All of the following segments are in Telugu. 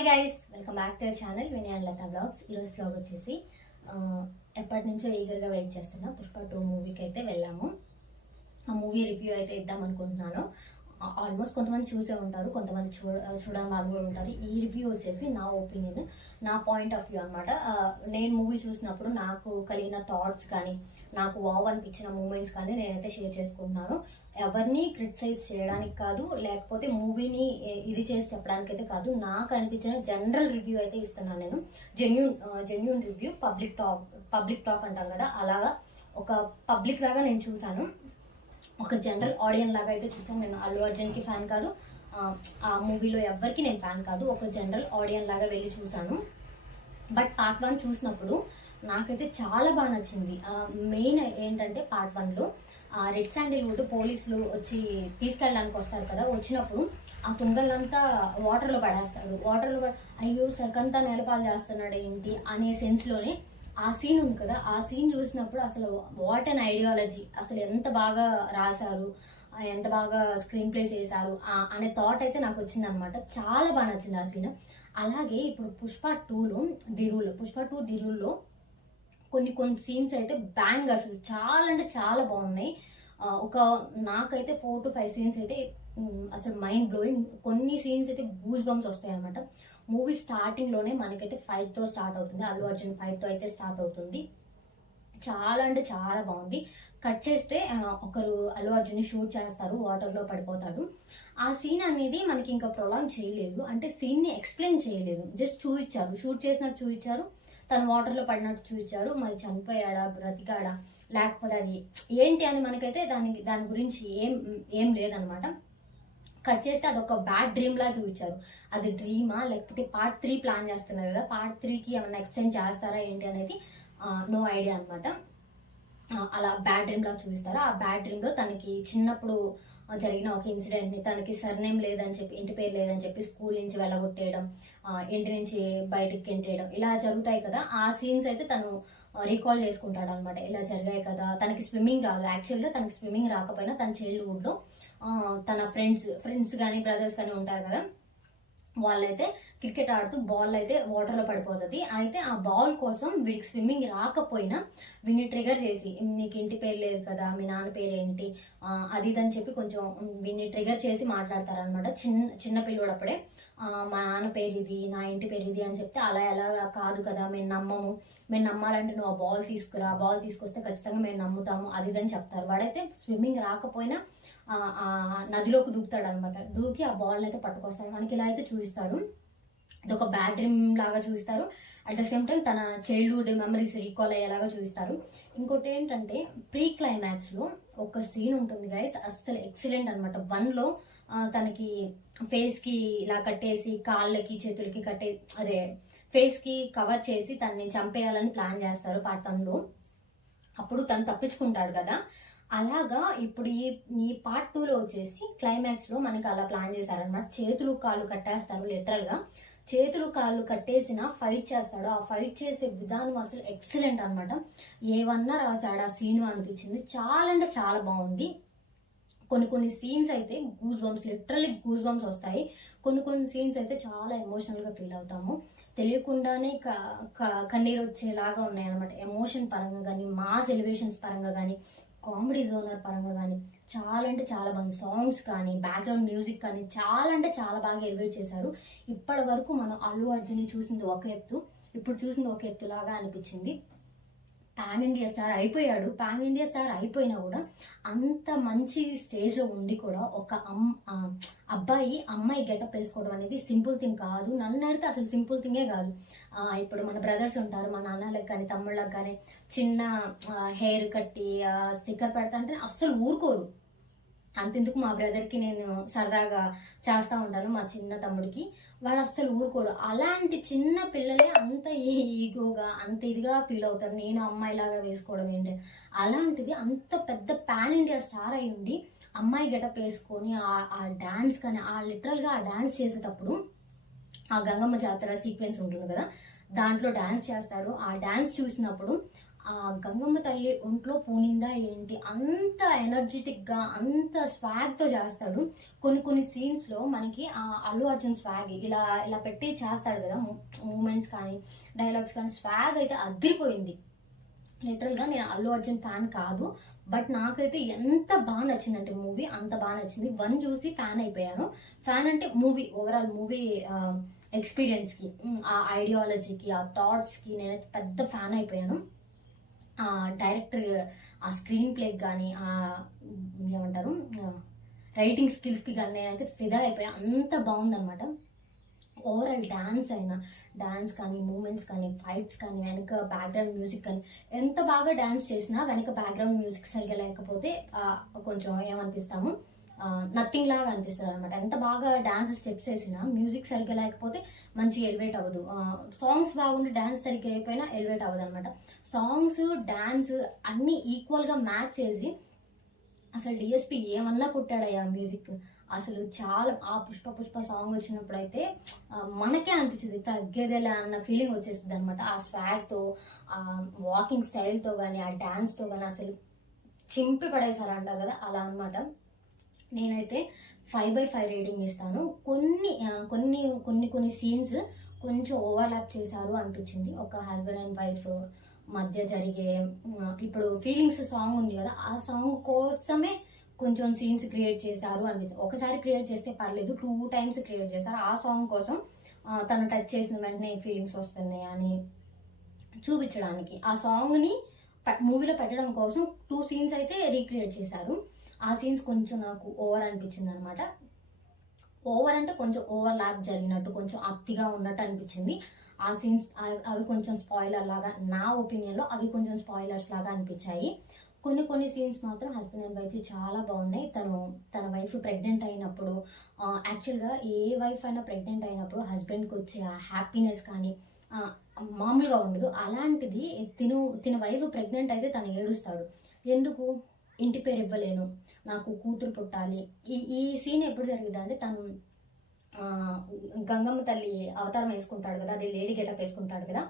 Hi guys, welcome back to our channel Vinay and Latha blogs. ఈరోజు బ్లాగ్ వచ్చేసి ఎప్పటి నుంచో ఈగర్గా వెయిట్ చేస్తున్నా పుష్ప 2 మూవీకి అయితే వెళ్ళాము. ఆ మూవీ రివ్యూ అయితే ఇద్దాం అనుకుంటున్నాను. ఆల్మోస్ట్ కొంతమంది చూసే ఉంటారు, కొంతమంది చూడని వాళ్ళు కూడా ఉంటారు. ఈ రివ్యూ వచ్చేసి నా ఒపీనియన్, నా పాయింట్ ఆఫ్ వ్యూ అనమాట. నేను మూవీ చూసినప్పుడు నాకు కలిగిన థాట్స్ కానీ, నాకు వావ్ అనిపించిన మూమెంట్స్ కానీ నేనైతే షేర్ చేసుకుంటున్నాను. ఎవరిని క్రిటిసైజ్ చేయడానికి కాదు, లేకపోతే మూవీని ఇది చేసి చెప్పడానికి అయితే కాదు. నాకు అనిపించిన జనరల్ రివ్యూ అయితే ఇస్తున్నాను నేను. Genuine review. పబ్లిక్ టాక్ అంటాం కదా, అలాగా ఒక పబ్లిక్ లాగా నేను చూసాను. ఒక జనరల్ ఆడియన్స్ లాగా అయితే చూసాను. నేను అల్లు అర్జున్ కి ఫ్యాన్ కాదు, ఆ మూవీలో ఎవరికి నేను ఫ్యాన్ కాదు. ఒక జనరల్ ఆడియన్స్ లాగా వెళ్ళి చూసాను. బట్ పార్ట్ 1 చూసినప్పుడు నాకైతే చాలా బాగా నచ్చింది. మెయిన్ ఏంటంటే పార్ట్ 1లో రెడ్ శాండిల్వుడ్ పోలీసులు వచ్చి తీసుకెళ్ళడానికి వస్తారు కదా, వచ్చినప్పుడు ఆ తుంగలంతా వాటర్లో పడేస్తాడు. అయ్యో సరికంతా నేలపాలు చేస్తున్నాడు ఏంటి అనే సెన్స్లోనే ఆ సీన్ ఉంది కదా, ఆ సీన్ చూసినప్పుడు అసలు వాట్ అండ్ ఐడియాలజీ, అసలు ఎంత బాగా రాశారు, ఎంత బాగా స్క్రీన్ ప్లే చేశారు అనే థాట్ అయితే నాకు వచ్చింది అనమాట. చాలా బాగా నచ్చింది ఆ సీన్. అలాగే ఇప్పుడు పుష్ప 2 దిరుల్లో కొన్ని సీన్స్ అయితే బ్యాంగ్, అసలు చాలా అంటే చాలా బాగున్నాయి. నాకైతే 4 to 5 సీన్స్ అయితే అసలు మైండ్ బ్లోయింగ్. కొన్ని సీన్స్ అయితే గూస్ బంప్స్ వస్తాయి అనమాట. మూవీ స్టార్టింగ్ లోనే మనకైతే ఫైట్ తో స్టార్ట్ అవుతుంది. అల్లు అర్జున్ ఫైట్ తో అయితే స్టార్ట్ అవుతుంది. చాలా అంటే చాలా బాగుంది. కట్ చేస్తే ఒకరు అల్లు అర్జున్ షూట్ చేస్తారు, వాటర్ లో పడిపోతాడు. ఆ సీన్ అనేది మనకి ఇంకా ప్రొలాంగ్ చేయలేదు, అంటే సీన్ ని ఎక్స్ప్లెయిన్ చేయలేదు, జస్ట్ చూపించారు. షూట్ చేసినట్టు చూపించారు, తను వాటర్ లో పడినట్టు చూపించారు. మరి చనిపోయాడా, బ్రతికాడా, లేకపోతే అది ఏంటి అని మనకైతే దాని గురించి ఏం లేదనమాట. కట్ చేస్తే అదొక బ్యాడ్ డ్రీమ్ లా చూపించారు. అది డ్రీమా లేకపోతే పార్ట్ 3 ప్లాన్ చేస్తున్నారు కదా, పార్ట్ 3కి ఏమన్నా ఎక్స్టెండ్ చేస్తారా ఏంటి అనేది నో ఐడియా అనమాట. అలా బ్యాడ్ డ్రీమ్ లా చూపిస్తారు. ఆ బ్యాడ్ డ్రీమ్ లో తనకి చిన్నప్పుడు జరిగిన ఒక ఇన్సిడెంట్ ని, తనకి సర్నేమ్ లేదని చెప్పి, ఇంటి పేరు లేదని చెప్పి స్కూల్ నుంచి వెళ్ళగొట్టేయడం, ఇంటి నుంచి బయటకు గెంటేయడం, ఇలా జరుగుతాయి కదా. ఆ సీన్స్ అయితే తను రీకాల్ చేసుకుంటాడు అనమాట. ఇలా జరిగాయి కదా, తనకి స్విమ్మింగ్ రాదు. యాక్చువల్గా తనకి స్విమ్మింగ్ రాకపోయినా తన చైల్డ్హుడ్ లో తన ఫ్రెండ్స్ కానీ బ్రదర్స్ కానీ ఉంటారు కదా, వాళ్ళైతే క్రికెట్ ఆడుతూ బాల్ అయితే వాటర్ లో పడిపోతుంది. అయితే ఆ బాల్ కోసం వీడికి స్విమ్మింగ్ రాకపోయినా వీడిని ట్రిగర్ చేసి, నీకు ఇంటి పేరు లేదు కదా, మీ నాన్న పేరు ఏంటి, అది ఇదని చెప్పి కొంచెం వీడిని ట్రిగర్ చేసి మాట్లాడతారు అనమాట. చిన్న పిల్లోడు అప్పుడే మా నాన్న పేరు ఇది, నా ఇంటి పేరు ఇది అని చెప్తే, అలా ఎలా కాదు కదా, మేము నమ్మాలంటే నువ్వు ఆ బాల్ తీసుకురా, బాల్ తీసుకొస్తే ఖచ్చితంగా మేము నమ్ముతాము, అది ఇదని చెప్తారు. వాడైతే స్విమ్మింగ్ రాకపోయినా నదిలోకి దూకుతాడు అనమాట. దూకి ఆ బాల్ అయితే పట్టుకొస్తాడు. మనకి ఇలా అయితే చూపిస్తారు. ఇది ఒక బ్యాడ్ డ్రీమ్ లాగా చూపిస్తారు. అట్ ద సేమ్ టైం తన చైల్డ్హుడ్ మెమరీస్ రీకాల్ అయ్యేలాగా చూపిస్తారు. ఇంకోటి ఏంటంటే ప్రీ క్లైమాక్స్ లో ఒక సీన్ ఉంటుంది గైస్, అస్సలు ఎక్సలెంట్ అనమాట. 1లో తనకి ఫేస్ కి ఇలా కట్టేసి, కాళ్ళకి చేతులకి ఫేస్ కి కవర్ చేసి తనని చంపేయాలని ప్లాన్ చేస్తారు పార్ట్ 1లో. అప్పుడు తను తప్పించుకుంటాడు కదా. అలాగా ఇప్పుడు ఈ పార్ట్ 2లో వచ్చేసి క్లైమాక్స్ లో మనకి అలా ప్లాన్ చేశారనమాట. చేతులు కాళ్ళు కట్టేస్తారు, లిటరల్ గా చేతులు కాళ్ళు కట్టేసిన ఫైట్ చేస్తాడు. ఆ ఫైట్ చేసే విధానం అసలు ఎక్సలెంట్ అనమాట. ఏమన్నా రాశాడు ఆ సీన్ అనిపించింది. చాలా అంటే చాలా బాగుంది. కొన్ని సీన్స్ అయితే goose bumps, literally goose bumps వస్తాయి. కొన్ని సీన్స్ అయితే చాలా ఎమోషనల్ గా ఫీల్ అవుతాము. తెలియకుండానే కన్నీరు వచ్చేలాగా ఉన్నాయి అనమాట. ఎమోషన్ పరంగా కానీ, మాస్ ఎలివేషన్స్ పరంగా కానీ, కామెడీ జోనర్ పరంగా కానీ చాలా అంటే చాలా బాగుంది. సాంగ్స్ కానీ, బ్యాక్గ్రౌండ్ మ్యూజిక్ కానీ చాలా అంటే చాలా బాగా ఎలివేట్ చేశారు. ఇప్పటి వరకు మనం అల్లు అర్జున్ చూసింది ఒక ఎత్తు, ఇప్పుడు చూసింది ఒక ఎత్తు లాగా అనిపించింది. పాన్ ఇండియా స్టార్ అయిపోయాడు. పాన్ ఇండియా స్టార్ అయిపోయినా కూడా అంత మంచి స్టేజ్ లో ఉండి కూడా ఒక అమ్మాయి గెటప్ వేసుకోవడం అనేది సింపుల్ థింగ్ కాదు. నన్ను అడిగితే అసలు సింపుల్ థింగే కాదు. ఇప్పుడు మన బ్రదర్స్ ఉంటారు, మన నాన్నలకు కానీ తమ్ముళ్ళకి కానీ చిన్న హెయిర్ కట్టి స్టిక్కర్ పెడతా అంటే అస్సలు ఊరుకోరు. అంతెందుకు మా బ్రదర్కి నేను సరదాగా చేస్తూ ఉంటాను, మా చిన్న తమ్ముడికి, వాడు అస్సలు ఊరుకోడు. అలాంటి చిన్న పిల్లలే అంత ఈగోగా అంత ఇదిగా ఫీల్ అవుతారు, నేను అమ్మాయిలాగా వేసుకోవడం ఏంటి. అలాంటిది అంత పెద్ద పాన్ ఇండియా స్టార్ అయి ఉండి అమ్మాయి గెటప్ వేసుకొని ఆ డాన్స్ కానీ, లిటరల్గా ఆ డాన్స్ చేసేటప్పుడు ఆ గంగమ్మ జాతర సీక్వెన్స్ ఉంటుంది కదా, దాంట్లో డాన్స్ చేస్తాడు. ఆ డాన్స్ చూసినప్పుడు ఆ గంగమ్మ తల్లి ఒంట్లో పూనిందా ఏంటి, అంత ఎనర్జెటిక్గా అంత స్వాగ్తో చేస్తాడు. కొన్ని కొన్ని సీన్స్లో మనకి ఆ అల్లు అర్జున్ స్వాగ్ ఇలా ఇలా పెట్టి చేస్తాడు కదా, మూమెంట్స్ కానీ డైలాగ్స్ కానీ, స్వాగ్ అయితే అదిరిపోయింది. లిటరల్గా నేను అల్లు అర్జున్ ఫ్యాన్ కాదు, బట్ నాకైతే ఎంత బాగా నచ్చిందంటే మూవీ అంత బాగా నచ్చింది. 1 చూసి ఫ్యాన్ అయిపోయాను. ఫ్యాన్ అంటే మూవీ ఓవరాల్ మూవీ ఎక్స్పీరియన్స్కి, ఆ ఐడియాలజీకి, ఆ థాట్స్కి నేనైతే పెద్ద ఫ్యాన్ అయిపోయాను. ఆ డైరెక్టర్ ఆ స్క్రీన్ ప్లేకి కానీ ఆ ఏమంటారు రైటింగ్ స్కిల్స్కి కానీ నేనైతే ఫిదా అయిపోయా. అంత బాగుందనమాట. ఓవరాల్ డాన్స్ కానీ మూమెంట్స్ కానీ ఫైట్స్ కానీ వెనక బ్యాక్గ్రౌండ్ మ్యూజిక్ కానీ, ఎంత బాగా డాన్స్ చేసినా వెనక బ్యాక్గ్రౌండ్ మ్యూజిక్ సరిగా లేకపోతే కొంచెం ఏమనిపిస్తాము, నథింగ్ లాగా అనిపిస్తుంది అనమాట. ఎంత బాగా డాన్స్ స్టెప్స్ వేసినా మ్యూజిక్ సరిగ్గా లేకపోతే మంచి ఎలివేట్ అవ్వదు. సాంగ్స్ బాగుండి డాన్స్ సరిగ్గా అయిపోయినా ఎలివేట్ అవ్వదు అనమాట. సాంగ్స్ డాన్స్ అన్నీ ఈక్వల్గా మ్యాచ్ చేసి అసలు డిఎస్పి ఏమన్నా కొట్టాడయ్యా మ్యూజిక్. అసలు చాలా ఆ పుష్ప సాంగ్ వచ్చినప్పుడు అయితే మనకే అనిపించింది తగ్గేదేలే అన్న ఫీలింగ్ వచ్చేసింది అనమాట. ఆ స్వాగ్తో, ఆ వాకింగ్ స్టైల్తో కానీ, ఆ డాన్స్తో కానీ అసలు చింపి పడేసారు అంటారు కదా, అలా అనమాట. నేనైతే 5/5 రేటింగ్ ఇస్తాను. కొన్ని సీన్స్ కొంచెం ఓవర్లాప్ చేశారు అనిపించింది. ఒక హస్బెండ్ అండ్ వైఫ్ మధ్య జరిగే ఇప్పుడు ఫీలింగ్స్ సాంగ్ ఉంది కదా, ఆ సాంగ్ కోసమే కొంచెం సీన్స్ క్రియేట్ చేశారు అనిపించింది. ఒకసారి క్రియేట్ చేస్తే పర్లేదు, 2 times క్రియేట్ చేశారు ఆ సాంగ్ కోసం. తను టచ్ చేసిన వెంటనే ఫీలింగ్స్ వస్తున్నాయి అని చూపించడానికి ఆ సాంగ్ని మూవీలో పెట్టడం కోసం 2 scenes అయితే రీక్రియేట్ చేశారు. ఆ సీన్స్ కొంచెం నాకు ఓవర్ అనిపించింది అనమాట. ఓవర్ అంటే కొంచెం ఓవర్ ల్యాప్ జరిగినట్టు, కొంచెం అతిగా ఉన్నట్టు అనిపించింది. ఆ సీన్స్ అవి కొంచెం స్పాయిలర్ లాగా, నా ఒపీనియన్లో అవి కొంచెం స్పాయిలర్స్ లాగా అనిపించాయి. కొన్ని సీన్స్ మాత్రం హస్బెండ్ అండ్ వైఫ్ చాలా బాగున్నాయి. తన వైఫ్ ప్రెగ్నెంట్ అయినప్పుడు, యాక్చువల్గా ఏ వైఫ్ అయినా ప్రెగ్నెంట్ అయినప్పుడు హస్బెండ్కి వచ్చే ఆ హ్యాపీనెస్ కానీ మామూలుగా ఉండదు. అలాంటిది తిన వైఫ్ ప్రెగ్నెంట్ అయితే తను ఏడుస్తాడు. ఎందుకు, ఇంటి పేరు ఇవ్వలేను, నాకు కూతురు పుట్టాలి. ఈ సీన్ ఎప్పుడు జరిగింది అంటే, తను గంగమ్మ తల్లి అవతారం వేసుకుంటాడు కదా, అది లేడీ గెటప్ వేసుకుంటాడు కదా,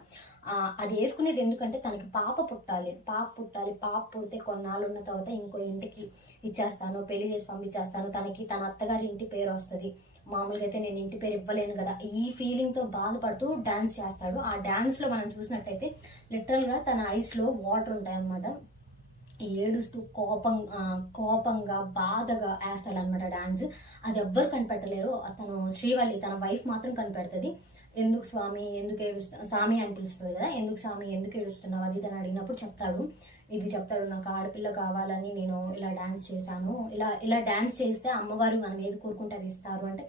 అది వేసుకునేది ఎందుకంటే తనకి పాప పుట్టాలి. పాప పుడితే కొన్నాళ్ళు ఉన్న తర్వాత ఇంకో ఇంటికి ఇచ్చేస్తాను, పెళ్లి చేసి పంపించేస్తాను, తన అత్తగారి ఇంటి పేరు వస్తుంది, మామూలుగా అయితే నేను ఇంటి పేరు ఇవ్వలేను కదా, ఈ ఫీలింగ్తో బాధపడుతూ డాన్స్ చేస్తాడు. ఆ డాన్స్లో మనం చూసినట్టయితే లిటరల్గా తన ఐస్లో వాటర్ ఉంటాయన్నమాట. ఏడుస్తూ కోపంగా బాధగా వేస్తాడనమాట డాన్స్. అది ఎవ్వరు కనిపెట్టలేరు. తను శ్రీవల్లి తన వైఫ్ మాత్రం కనిపెడుతుంది. ఎందుకు స్వామి ఎందుకు స్వామి అని పిలుస్తుంది కదా, ఎందుకు స్వామి ఎందుకు ఏడుస్తున్నావు అది తను అడిగినప్పుడు చెప్తాడు, నాకు ఆడపిల్ల కావాలని నేను ఇలా డాన్స్ చేశాను, ఇలా డాన్స్ చేస్తే అమ్మవారు మనం ఏది కోరుకుంటే అది ఇస్తారు అంటే,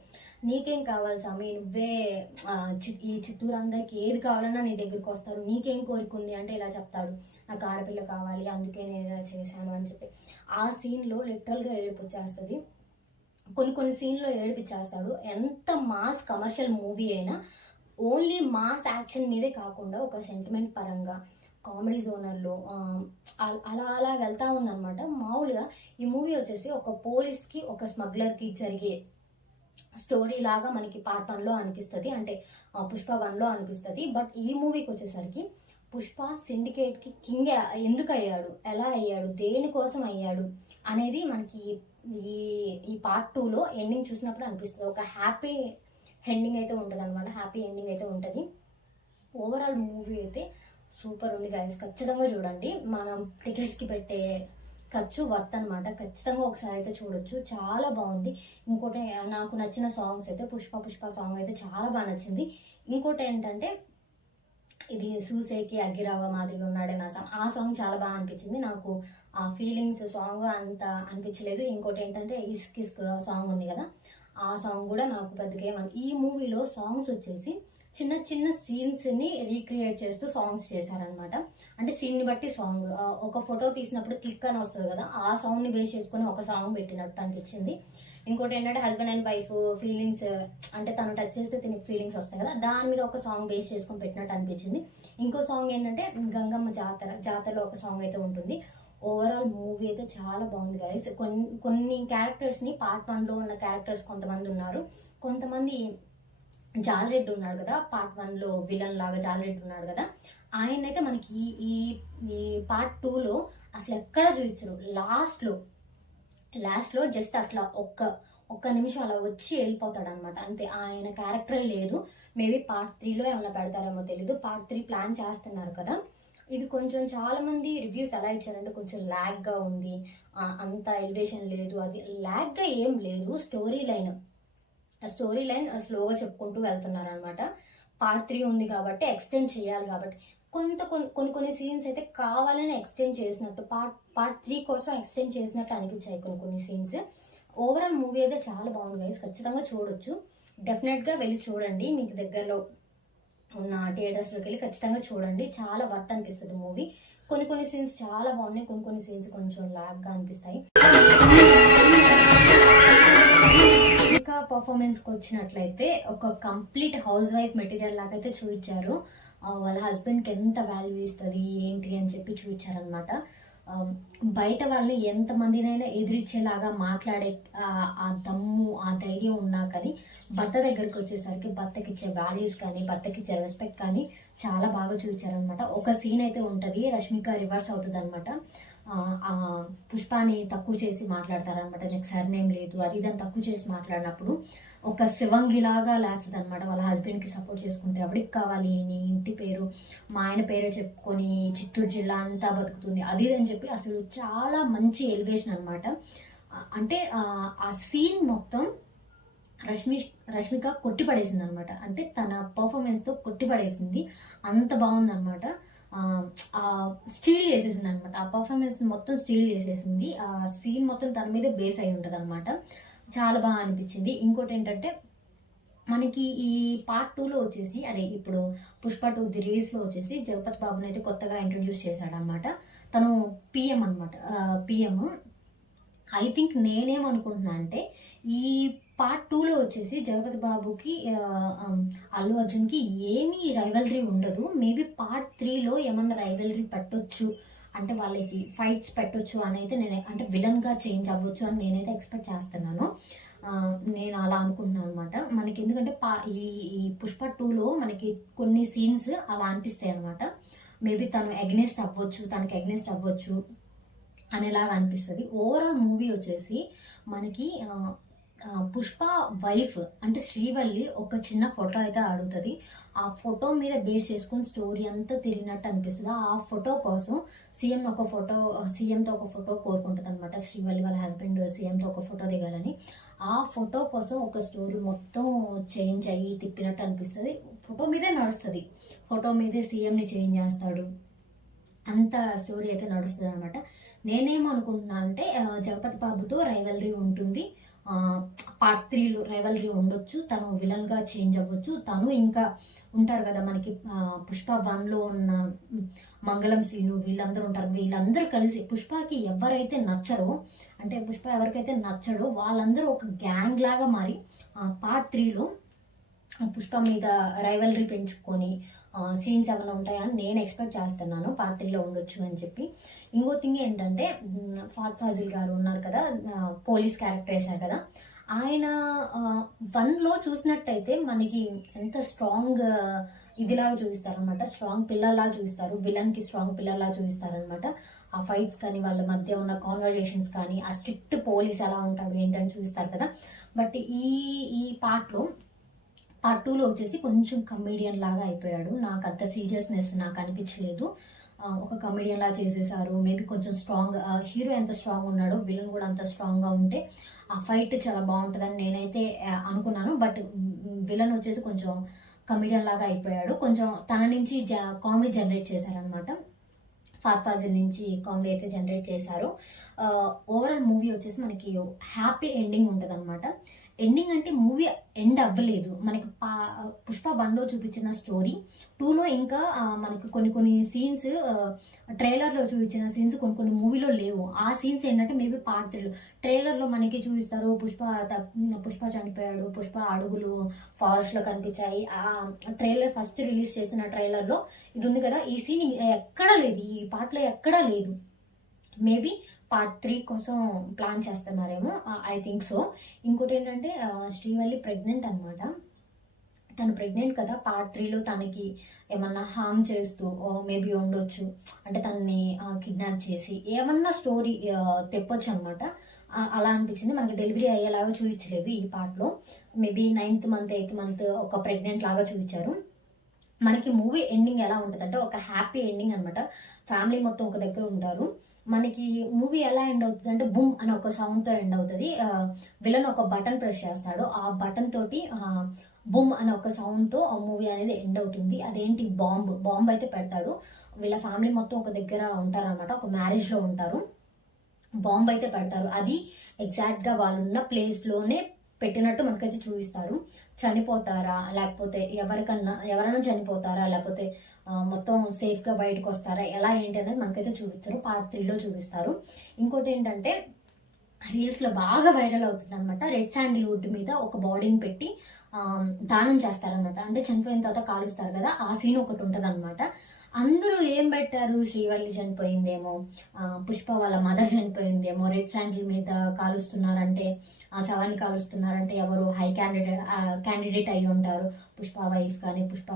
నీకేం కావాలి స్వామి, నువ్వే ఈ చిత్తూరు అందరికి ఏది కావాలన్నా నీ దగ్గరికి వస్తారు, నీకేం కోరిక ఉంది అంటే ఇలా చెప్తాడు, నాకు ఆడపిల్ల కావాలి అందుకే నేను ఇలా చేశాను అని చెప్పి. ఆ సీన్లో లిటరల్గా ఏడుపు వచ్చేస్తుంది. కొన్ని సీన్లో ఏడిపించేస్తాడు. ఎంత మాస్ కమర్షియల్ మూవీ అయినా ఓన్లీ మాస్ యాక్షన్ మీదే కాకుండా ఒక సెంటిమెంట్ పరంగా కామెడీ జోనర్లో అలా వెళ్తా ఉందన్నమాట. మామూలుగా ఈ మూవీ వచ్చేసి ఒక పోలీస్కి ఒక స్మగ్లర్కి జరిగే స్టోరీ లాగా మనకి పార్ట్ 1లో అనిపిస్తుంది, అంటే పుష్ప 1లో అనిపిస్తుంది. బట్ ఈ మూవీకి వచ్చేసరికి పుష్ప సిండికేట్కి కింగ్ ఎందుకు అయ్యాడు, ఎలా అయ్యాడు, దేనికోసం అయ్యాడు అనేది మనకి ఈ పార్ట్ 2లో ఎండింగ్ చూసినప్పుడు అనిపిస్తుంది. ఒక హ్యాపీ ఎండింగ్ అయితే ఉంటుంది అనమాట, హ్యాపీ ఎండింగ్ అయితే ఉంటుంది. ఓవరాల్ మూవీ అయితే సూపర్ ఉంది గైస్, ఖచ్చితంగా చూడండి. మనం టికెట్స్కి పెట్టే ఖర్చు వర్త్ అనమాట, ఖచ్చితంగా ఒకసారి అయితే చూడొచ్చు, చాలా బాగుంది. ఇంకోటి నాకు నచ్చిన సాంగ్స్ అయితే పుష్ప సాంగ్ అయితే చాలా బాగా నచ్చింది. ఇంకోటి ఏంటంటే ఇది సూసేకి అగ్గిరావ మాదిరిగా ఉన్నాడే నా సాంగ్, ఆ సాంగ్ చాలా బాగా అనిపించింది నాకు. ఆ ఫీలింగ్స్ సాంగ్ అంత అనిపించలేదు. ఇంకోటి ఏంటంటే ఇస్క్ సాంగ్ ఉంది కదా, ఆ సాంగ్ కూడా నాకు పెద్దగా ఈ మూవీలో సాంగ్స్ వచ్చేసి చిన్న సీన్స్ని రీక్రియేట్ చేస్తూ సాంగ్స్ చేశారనమాట. అంటే సీన్ని బట్టి సాంగ్, ఒక ఫోటో తీసినప్పుడు క్లిక్ అని వస్తుంది కదా, ఆ సౌండ్ని బేస్ చేసుకుని ఒక సాంగ్ పెట్టినట్టు అనిపించింది. ఇంకోటి ఏంటంటే హస్బెండ్ అండ్ వైఫ్ ఫీలింగ్స్, అంటే తను టచ్ చేస్తే తినకి ఫీలింగ్స్ వస్తాయి కదా, దాని మీద ఒక సాంగ్ బేస్ చేసుకుని పెట్టినట్టు అనిపించింది. ఇంకో సాంగ్ ఏంటంటే గంగమ్మ జాతరలో ఒక సాంగ్ అయితే ఉంటుంది. ఓవరాల్ మూవీ అయితే చాలా బాగుంది గైస్. కొన్ని క్యారెక్టర్స్ని పార్ట్ 1లో ఉన్న క్యారెక్టర్స్ కొంతమంది ఉన్నారు, కొంతమంది జాలరెడ్డి ఉన్నాడు కదా పార్ట్ 1లో విలన్ లాగా జాలరెడ్డి ఉన్నాడు కదా, ఆయనైతే మనకి ఈ ఈ ఈ పార్ట్ 2లో అసలు ఎక్కడ చూపించరు. లాస్ట్లో జస్ట్ అట్లా ఒక్క నిమిషం అలా వచ్చి వెళ్ళిపోతాడు అనమాట, అంతే. ఆయన క్యారెక్టరే లేదు. మేబీ పార్ట్ 3లో ఏమైనా పెడతారేమో తెలీదు. పార్ట్ 3 ప్లాన్ చేస్తున్నారు కదా. ఇది కొంచెం చాలా మంది రివ్యూస్ ఎలా ఇచ్చారంటే కొంచెం ల్యాగ్గా ఉంది, అంత ఎలివేషన్ లేదు. అది ల్యాగ్గా ఏం లేదు. స్టోరీ లైన్ స్లోగా చెప్పుకుంటూ వెళ్తున్నారు అనమాట. పార్ట్ 3 ఉంది కాబట్టి ఎక్స్టెండ్ చేయాలి కాబట్టి కొన్ని సీన్స్ అయితే కావాలని ఎక్స్టెండ్ చేసినట్టు, పార్ట్ 3 కోసం ఎక్స్టెండ్ చేసినట్టు అనిపించాయి కొన్ని సీన్స్. ఓవరాల్ మూవీ అయితే చాలా బాగుంది గైస్, ఖచ్చితంగా చూడొచ్చు. డెఫినెట్గా వెళ్ళి చూడండి, మీకు దగ్గరలో ఉన్న థియేటర్స్లోకి వెళ్ళి ఖచ్చితంగా చూడండి. చాలా వర్త్ అనిపిస్తుంది మూవీ. కొన్ని సీన్స్ చాలా బాగున్నాయి, కొన్ని సీన్స్ కొంచెం ల్యాగ్గా అనిపిస్తాయి. ఇంకా పర్ఫార్మెన్స్కి వచ్చినట్లయితే ఒక కంప్లీట్ హౌస్ వైఫ్ మెటీరియల్ లాగా అయితే చూపించారు. వాళ్ళ హస్బెండ్కి ఎంత వాల్యూ ఇస్తుంది ఏంటి అని చెప్పి చూపించారనమాట. బయట వాళ్ళని ఎంతమందినైనా ఎదిరించేలాగా మాట్లాడే ఆ దమ్ము, ఆ ధైర్యం ఉన్నా కానీ భర్త దగ్గరికి వచ్చేసరికి భర్తకి ఇచ్చే వాల్యూస్ కానీ, భర్తకి ఇచ్చే రెస్పెక్ట్ కానీ చాలా బాగా చూపించారనమాట. ఒక సీన్ అయితే ఉంటుంది, రష్మిక రివర్స్ అవుతుంది అనమాట. పుష్పాని తక్కువ చేసి మాట్లాడతారనమాట, నీకు సర్నేం లేదు అది ఇదని తక్కువ చేసి మాట్లాడినప్పుడు ఒక శివంగిలాగా లేస్తుంది అనమాట. వాళ్ళ హస్బెండ్కి సపోర్ట్ చేసుకుంటే, ఎవరికి కావాలి నీ ఇంటి పేరు, మా ఆయన పేరే చెప్పుకొని చిత్తూరు జిల్లా అంతా బతుకుతుంది అది అని చెప్పి అసలు చాలా మంచి ఎలివేషన్ అనమాట. అంటే ఆ సీన్ మొత్తం రష్మిక కొట్టిపడేసింది అనమాట. అంటే తన పర్ఫార్మెన్స్తో కొట్టిపడేసింది, అంత బాగుంది అనమాట. స్టీల్ చేసేసింది అనమాట. ఆ పర్ఫార్మెన్స్ మొత్తం స్టీల్ చేసేసింది. ఆ సీన్ మొత్తం తన మీద బేస్ అయి ఉంటుంది అనమాట. చాలా బాగా అనిపించింది. ఇంకోటి ఏంటంటే మనకి ఈ పార్ట్ 2లో వచ్చేసి, అదే ఇప్పుడు పుష్ప 2 ది రేస్లో వచ్చేసి జగపతి బాబుని అయితే కొత్తగా ఇంట్రొడ్యూస్ చేశాడనమాట. తను పిఎం అనమాట. పిఎం ఐ థింక్ నేనేమనుకుంటున్నా అంటే ఈ పార్ట్ 2లో వచ్చేసి జగపతి బాబుకి అల్లు అర్జున్కి ఏమీ రైవలరీ ఉండదు. మేబీ పార్ట్ 3లో ఏమన్నా రైవలరీ పెట్టొచ్చు, అంటే వాళ్ళకి ఫైట్స్ పెట్టొచ్చు అని అయితే అంటే విలన్గా చేంజ్ అవ్వచ్చు అని నేనైతే ఎక్స్పెక్ట్ చేస్తున్నాను. నేను అలా అనుకుంటున్నాను అనమాట. మనకి ఎందుకంటే ఈ పుష్ప 2లో మనకి కొన్ని సీన్స్ అలా అనిపిస్తాయి అనమాట. మేబీ తనకి ఎగ్నెస్ట్ అవ్వచ్చు అనేలాగా అనిపిస్తుంది. ఓవరాల్ మూవీ వచ్చేసి మనకి పుష్ప వైఫ్ అంటే శ్రీవల్లి ఒక చిన్న ఫోటో అయితే అడుగుతుంది. ఆ ఫోటో మీద బేస్ చేసుకుని స్టోరీ అంతా తిరిగినట్టు అనిపిస్తుంది. ఆ ఫోటో కోసం సీఎంతో ఒక ఫోటో కోరుకుంటుంది అనమాట. శ్రీవల్లి వాళ్ళ హస్బెండ్ సీఎంతో ఒక ఫోటో దిగాలని. ఆ ఫోటో కోసం ఒక స్టోరీ మొత్తం చేంజ్ అయ్యి తిప్పినట్టు అనిపిస్తుంది. ఫోటో మీదే నడుస్తుంది, ఫోటో మీదే సీఎంని చేంజ్ చేస్తాడు, అంత స్టోరీ అయితే నడుస్తుంది అనమాట. నేనేమనుకుంటున్నా అంటే జగపతి బాబుతో రైవలరీ ఉంటుంది, పార్ట్ 3లో రైవలరీ ఉండొచ్చు, తను విలన్గా చేంజ్ అవ్వచ్చు. తను ఇంకా ఉంటారు కదా మనకి పుష్ప 1లో ఉన్న మంగళం సీను, వీళ్ళందరూ ఉంటారు. వీళ్ళందరూ కలిసి పుష్పకి ఎవరైతే నచ్చరో, అంటే పుష్ప ఎవరికైతే నచ్చడో వాళ్ళందరూ ఒక గ్యాంగ్ లాగా మారి పార్ట్ 3లో పుష్ప మీద రైవలరీ పెంచుకొని సీన్స్ ఏమైనా ఉంటాయని నేను ఎక్స్పెక్ట్ చేస్తున్నాను. పార్ట్ 3లో ఉండొచ్చు అని చెప్పి. ఇంకో థింగ్ ఏంటంటే ఫహద్ ఫాజిల్ గారు ఉన్నారు కదా, పోలీస్ క్యారెక్టర్ వేశారు కదా, ఆయన 1లో చూసినట్టయితే మనకి ఎంత స్ట్రాంగ్ ఇదిలాగా చూపిస్తారనమాట. స్ట్రాంగ్ పిల్లర్ లాగా చూపిస్తారు, విలన్కి స్ట్రాంగ్ పిల్లర్ లాగా చూపిస్తారనమాట. ఆ ఫైట్స్ కానీ, వాళ్ళ మధ్య ఉన్న కాన్వర్జేషన్స్ కానీ, ఆ స్ట్రిక్ట్ పోలీస్ ఎలా ఉంటాడు ఏంటని చూపిస్తారు కదా. బట్ ఈ పార్ట్ 2లో వచ్చేసి కొంచెం కమెడియన్ లాగా అయిపోయాడు. నాకు అంత సీరియస్నెస్ నాకు అనిపించలేదు. ఒక కమెడియన్ లాగా చేసేసారు. మేబీ కొంచెం స్ట్రాంగ్, హీరో ఎంత స్ట్రాంగ్ ఉన్నాడో విలన్ కూడా అంత స్ట్రాంగ్గా ఉంటే ఆ ఫైట్ చాలా బాగుంటుందని నేనైతే అనుకున్నాను. బట్ విలన్ వచ్చేసి కొంచెం కమెడియన్ లాగా అయిపోయాడు. కొంచెం తన నుంచి కామెడీ జనరేట్ చేశారనమాట. ఫహద్ ఫాజిల్ నుంచి కామెడీ అయితే జనరేట్ చేశారు. ఓవరాల్ మూవీ వచ్చేసి మనకి హ్యాపీ ఎండింగ్ ఉంటుంది అనమాట. ఎండింగ్ అంటే మూవీ ఎండ్ అవ్వలేదు. మనకి పుష్ప 1లో చూపించిన స్టోరీ 2లో ఇంకా మనకి కొన్ని సీన్స్ ట్రైలర్లో చూపించిన సీన్స్ కొన్ని మూవీలో లేవు. ఆ సీన్స్ ఏంటంటే మేబీ పార్ట్ 3లో ట్రైలర్లో మనకి చూపిస్తారు. పుష్ప చనిపోయాడు, పుష్ప అడుగులు ఫారెస్ట్లో కనిపించాయి. ఆ ట్రైలర్ ఫస్ట్ రిలీజ్ చేసిన ట్రైలర్లో ఇది ఉంది కదా, ఈ సీన్ ఎక్కడా లేదు, ఈ పార్ట్లో ఎక్కడా లేదు. మేబీ పార్ట్ 3 కోసం ప్లాన్ చేస్తున్నారేమో, ఐ థింక్ సో. ఇంకోటి ఏంటంటే శ్రీవల్లి ప్రెగ్నెంట్ అనమాట. తను ప్రెగ్నెంట్ కదా, పార్ట్ 3లో తనకి ఏమన్నా హార్మ్ చేస్తూ మేబీ ఉండొచ్చు, అంటే తనని కిడ్నాప్ చేసి ఏమన్నా స్టోరీ తెప్పొచ్చు అనమాట. అలా అనిపించింది. మనకి డెలివరీ అయ్యేలాగా చూపించలేదు ఈ పార్ట్లో. Maybe 9th month 8th month ఒక ప్రెగ్నెంట్ లాగా చూపించారు. మనకి మూవీ ఎండింగ్ ఎలా ఉంటుంది అంటే ఒక హ్యాపీ ఎండింగ్ అనమాట. ఫ్యామిలీ మొత్తం ఒక దగ్గర ఉంటారు. మనకి మూవీ ఎలా ఎండ్ అవుతుంది అంటే బూమ్ అని ఒక సౌండ్తో ఎండ్ అవుతుంది. విలన్ ఒక బటన్ ప్రెస్ చేస్తాడు, ఆ బటన్ తోటి బూమ్ అనే ఒక సౌండ్తో ఆ మూవీ అనేది ఎండ్ అవుతుంది. అదేంటి బాంబ్ అయితే పెడతాడు. వీళ్ళ ఫ్యామిలీ మొత్తం ఒక దగ్గర ఉంటారనమాట, ఒక మ్యారేజ్లో ఉంటారు. బాంబ్ అయితే పెడతారు. అది ఎగ్జాక్ట్గా వాళ్ళు ఉన్న ప్లేస్లోనే పెట్టినట్టు మనకైతే చూపిస్తారు. చనిపోతారా లేకపోతే ఎవరైనా చనిపోతారా లేకపోతే మొత్తం సేఫ్గా బయటకు వస్తారా ఎలా ఏంటి అనేది మనకైతే చూపిస్తారు. పార్ట్ 3లో చూపిస్తారు. ఇంకోటి ఏంటంటే రీల్స్లో బాగా వైరల్ అవుతుంది అనమాట. రెడ్ శాండిల్వుడ్ మీద ఒక బాడీని పెట్టి దానం చేస్తారనమాట. అంటే చనిపోయిన తర్వాత కాలుస్తారు కదా, ఆ సీన్ ఒకటి ఉంటుంది అనమాట. అందరూ ఏం పెట్టారు, శ్రీవల్లి చనిపోయిందేమో, పుష్ప వాళ్ళ మదర్ చనిపోయిందేమో, రెడ్ శాండిల్ మీద కాలుస్తున్నారంటే ఆ శవాన్ని కాలుస్తున్నారంటే ఎవరు హై క్యాండిడేట్ అయి ఉంటారు, పుష్ప వైఫ్ కానీ, పుష్ప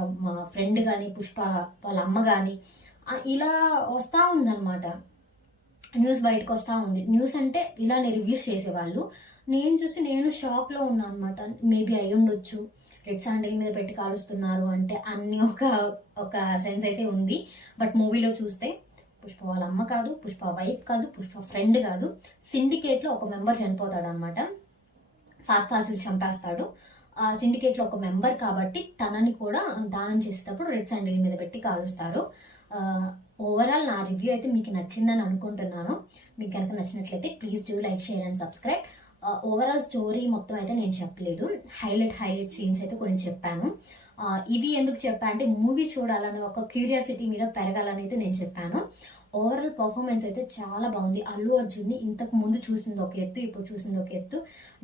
ఫ్రెండ్ కానీ, పుష్ప వాళ్ళ అమ్మ కానీ, ఇలా వస్తూ ఉందన్నమాట. న్యూస్ బయటకు వస్తూ ఉంది. న్యూస్ అంటే ఇలానే రివ్యూస్ చేసేవాళ్ళు. నేను చూసి నేను షాక్లో ఉన్నాను అనమాట. మేబీ అయి ఉండొచ్చు, రెడ్ శాండిల్ మీద పెట్టి కాలుస్తున్నారు అంటే అన్ని ఒక సెన్స్ అయితే ఉంది. బట్ మూవీలో చూస్తే పుష్ప వాళ్ళ అమ్మ కాదు, పుష్ప వైఫ్ కాదు, పుష్ప ఫ్రెండ్ కాదు, సిండికేట్లో ఒక మెంబర్ చనిపోతాడు అనమాట. ఫాత్ ఫాజిల్ చంపేస్తాడు. ఆ సిండికేట్లో ఒక మెంబర్ కాబట్టి తనని కూడా దానం చేసేటప్పుడు రెడ్ శాండిల్ మీద పెట్టి కాలుస్తారు. ఓవరాల్ నా రివ్యూ అయితే మీకు నచ్చిందని అనుకుంటున్నాను. మీకు కనుక నచ్చినట్లయితే please do like, share and subscribe. Overall story మొత్తం అయితే నేను చెప్పలేదు, హైలైట్ సీన్స్ అయితే కొన్ని చెప్పాను. ఇవి ఎందుకు చెప్పా అంటే మూవీ చూడాలని ఒక క్యూరియాసిటీ మీద పెరగాలని అయితే నేను చెప్పాను. ఓవరాల్ పర్ఫార్మెన్స్ అయితే చాలా బాగుంది. అల్లు అర్జున్ని ఇంతకు ముందు చూసింది ఒక ఎత్తు, ఇప్పుడు చూసింది ఒక ఎత్తు.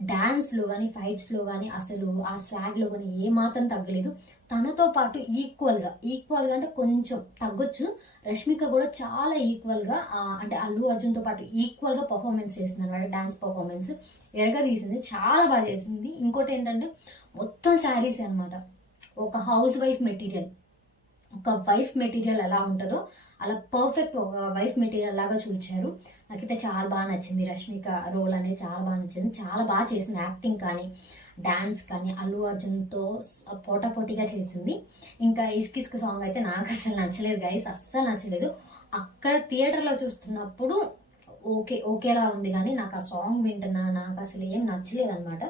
డాన్స్లో కానీ ఫైట్స్లో కానీ అసలు ఆ స్వాగ్లో కానీ ఏమాత్రం తగ్గలేదు. తనతో పాటు ఈక్వల్గా అంటే కొంచెం తగ్గొచ్చు, రష్మిక కూడా చాలా ఈక్వల్గా అంటే అల్లు అర్జున్తో పాటు ఈక్వల్గా పర్ఫార్మెన్స్ చేసింది అనమాట. డాన్స్ పర్ఫార్మెన్స్ ఎరగా తీసింది, చాలా బాగా చేసింది. ఇంకోటి ఏంటంటే మొత్తం శారీస్ అనమాట. ఒక హౌస్ వైఫ్ మెటీరియల్, ఒక వైఫ్ మెటీరియల్ ఎలా ఉంటుందో అలా పర్ఫెక్ట్ ఒక వైఫ్ మెటీరియల్ లాగా చూపించారు. నాకైతే చాలా బాగా నచ్చింది. రష్మిక రోల్ అనేది చాలా బాగా నచ్చింది, చాలా బాగా చేసింది. యాక్టింగ్ కానీ డాన్స్ కానీ అల్లు అర్జున్తో పోటాపోటీగా చేసింది. ఇంకా ఇస్క్ సాంగ్ అయితే నాకు అసలు నచ్చలేదు గైస్, అస్సలు నచ్చలేదు. అక్కడ థియేటర్లో చూస్తున్నప్పుడు ఓకేలా ఉంది, కానీ నాకు ఆ సాంగ్ వింటున్నా నాకు అసలు ఏం నచ్చలేదు అనమాట.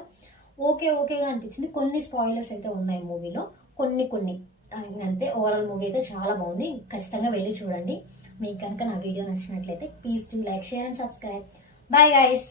ఓకేగా అనిపించింది. కొన్ని స్పాయిలర్స్ అయితే ఉన్నాయి మూవీలో, కొన్ని అంతే. ఓవరాల్ మూవీ అయితే చాలా బాగుంది, ఖచ్చితంగా వెళ్ళి చూడండి. మీకు కనుక నా వీడియో నచ్చినట్లయితే please do like, share and subscribe. Bye guys.